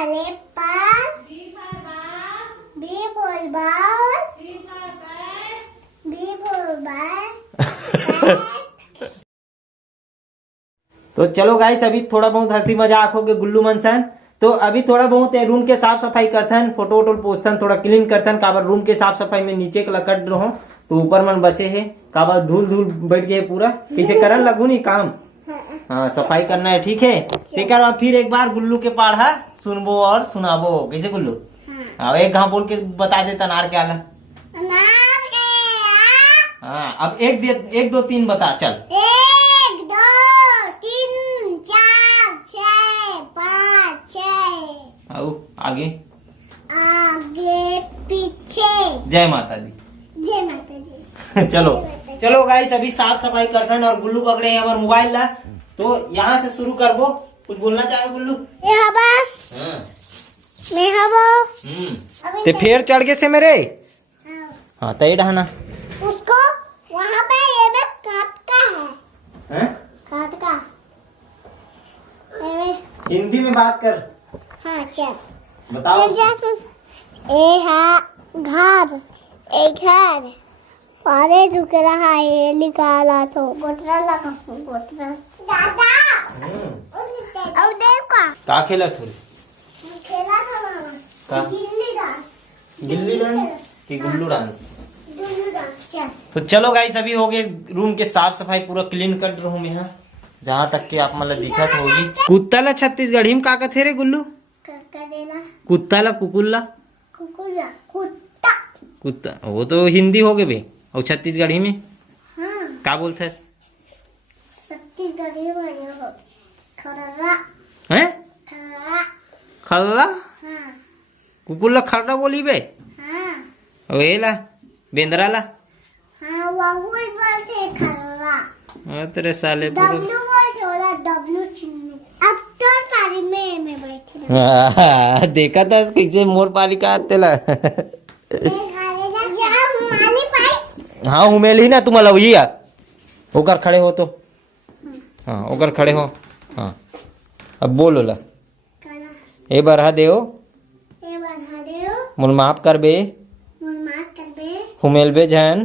for apple. B for ball. B for ball. C for cat. B for bat. तो चलो guys, अभी थोड़ा बहुत हंसी मजाक हो के गुल्लू मनसन। तो अभी थोड़ा बहुत रूम के साफ सफाई करथन, फोटो वोटो पोस्टन, थोड़ा क्लीन करथन। काबर रूम के साफ सफाई में नीचे के लकड़ रहो तो ऊपर मन बचे है, काबर धूल धूल बैठ गए पूरा। कैसे करन लगू नहीं काम। हाँ, सफाई करना है, ठीक है। ठीक है, फिर एक बार गुल्लू के पढ़ा सुनबो और सुनाबो। कैसे गुल्लू? हाँ, एक घाव बोल के बता दे तनार क्या ला। हाँ, अब एक दो तीन बता चल। 1 2 3 4 6 5 6। आओ आगे आगे पीछे। जय माता दी। जय माता दी। चलो चलो गाइस, अभी साफ सफाई करथन और गुल्लू पकड़े हैं हमारे मोबाइल ला। तो यहाँ से शुरू करबो। कुछ बोलना चाहे गुल्लू? यहाँ बस मैं हबो। ते फिर चढ़ गए से मेरे। हाँ, तय रहना उसको वहाँ पे ये भी काट का है। काट का हिंदी में बात कर। हाँ चल बताओ। चल जैस्मिन। ए है घर, एक घर पारे रुक रहा है, ये निकाला तो गोटरा लगा। गोटरा दादा अब देखो का खेला थोड़ी खेला था मामा का गिल्ली डांस। गिल्ली डांस कि गुल्लू डांस? गुल्लू डांस। चल तो चलो गाइस, अभी हो गए रूम के साफ सफाई, पूरा क्लीन कर रहा हूँ यहाँ, जहाँ तक कि आप मतलब दिखत होगी। कुत्ता ला छत्तीसगढ़ी में का कहते रे गुल्लू? का देना कुत्ता ला कुकुल्ला? कुकुला कुत्ता। कुत्ता वो तो हिंदी हो गए बे, और छत्तीसगढ़ी में हाँ का बोलते है? छत्तीसगढ़ी में हो खर्रा। हैं? खर्रा। खल्ला? हाँ कुकुल्ला खर्रा बोली बे? हाँ और ये ला बेंदरा ला? हाँ वही बोलते खर्रा। तेरे साले पूरे डब्लू बोलते होला, डब्लू चिन्ह। अब तो पारी में बैठे देखा था कैसे मोर पाली का तेला। हाँ उमेली ना तुम्हाला भैया होकर खड़े हो तो। हाँ होकर खड़े हो। हाँ अब बोलो ला। ए बरहा देओ मुल माफ कर बे, हुमेल बे जैन।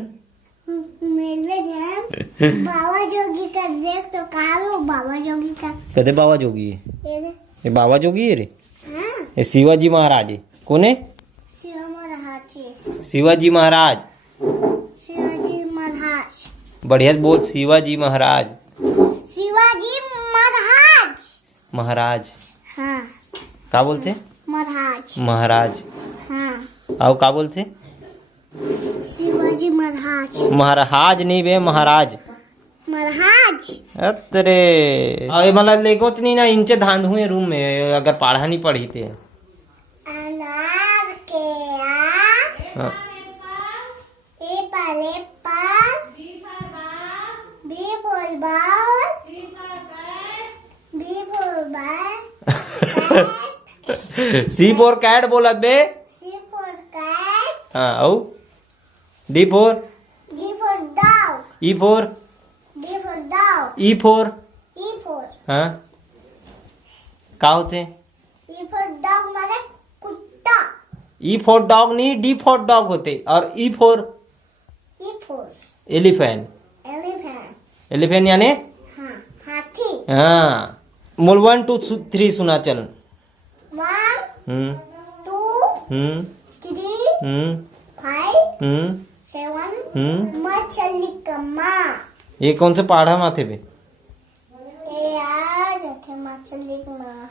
बाबा जोगी का देख तो कहा वो बाबा जोगी का कदे बाबा जोगी है? ये बाबा जोगी है रे? हाँ? ये शिवाजी महाराज है। कौन है? शिवाजी महाराज। शिवाजी महाराज। बढ़िया से बोल, शिवाजी महाराज। शिवाजी महाराज। महाराज हाँ का बोलते? महाराज। महाराज। हाँ आओ का बोलते? शिवाजी महाराज। महाराज नहीं बे, महाराज। महाराज। अरे अरे मतलब लेको तो नहीं ना, इंचे धांध हुए रूम में अगर पढ़ा नहीं पढ़ी थे। अनार के हाँ। ए पर apple. B for ball. B for bat. C for cat बोला बे। C for cat. हाँ औ D for D for dog. E for D for dog. E for E for हाँ का होते? ई फॉर डॉग माने कुत्ता। ई फॉर डॉग नहीं, डी फॉर डॉग होते। और E for elephant. Elephant. Elephant यानी हाँ हाथी। हाँ मोल 1 2 3 सुना चल। 1 2 3 5 7 मछली का माँ। ये कौन से पहाड़ा माथे पे? ए आज थे मछली का माँ।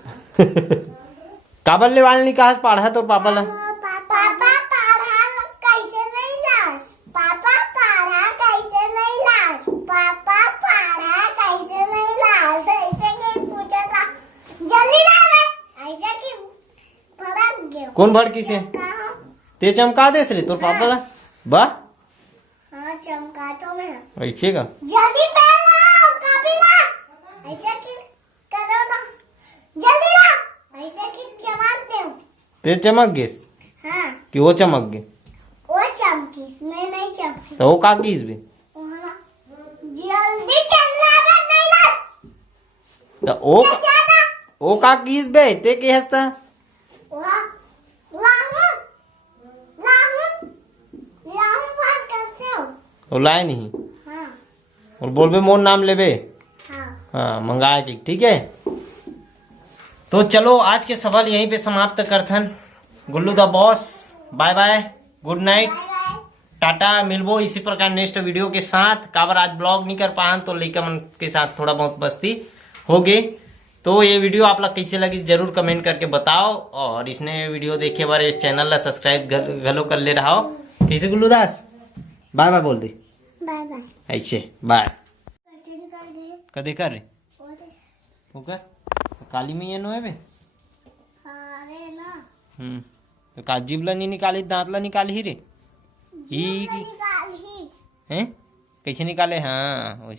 काबल ले वाले नहीं कहा पढ़ा तो पापा ला। पापा पढ़ा कैसे नहीं लास? पापा पढ़ा कैसे नहीं लास? पापा पढ़ा कैसे नहीं लास? ऐसे नहीं पूछा था। जल्दी ला रे। ऐसा कि भड़क गया। कौन भड़की से? ते चमका दे रे तोर पापा ला बा। हाँ चमका तो मैं। ऐसे का जल्दी पहनाओ कभी ना। ऐसा कि करो ना। जल्दी ला। ऐसा कि चमक दे। ते चमक गए हाँ कि वो चमक गए? वो चमकी, मैं नहीं चमकी। तो वो का किस भी? जल्दी चलना बस नहीं ला। तो ओ का किस बे ते के हस्ता? पास करते हो। वो लाए नहीं हाँ और बोलबे मोर नाम लेबे। हाँ हाँ मंगाए के ठीक है। तो चलो आज के सवाल यहीं पे समाप्त करथन। Gullu the boss bye bye, good night, bye bye. Tata. मिलबो इसी प्रकार नेक्स्ट वीडियो के साथ। काबर आज ब्लॉग नहीं कर पान तो लइका मन के साथ थोड़ा बहुत बस्ती हो गई। तो ये वीडियो आप लोग कैसे लगी जरूर कमेंट करके बताओ और इसने वीडियो देखे बार चैनल ला सब्सक्राइब घलो कर ले रहा। कैसे गुल्लू दास बाय बाय बोल दे। Bye bye. ऐसे बाय कचरी कर दे। कदे कर रे और ओकर काली मैया नो है बे। अरे ना तो का जीबला नहीं निकाली दांतला निकाली ही रे। निकाल ही। हैं कैसे निकाले हाँ वैसे।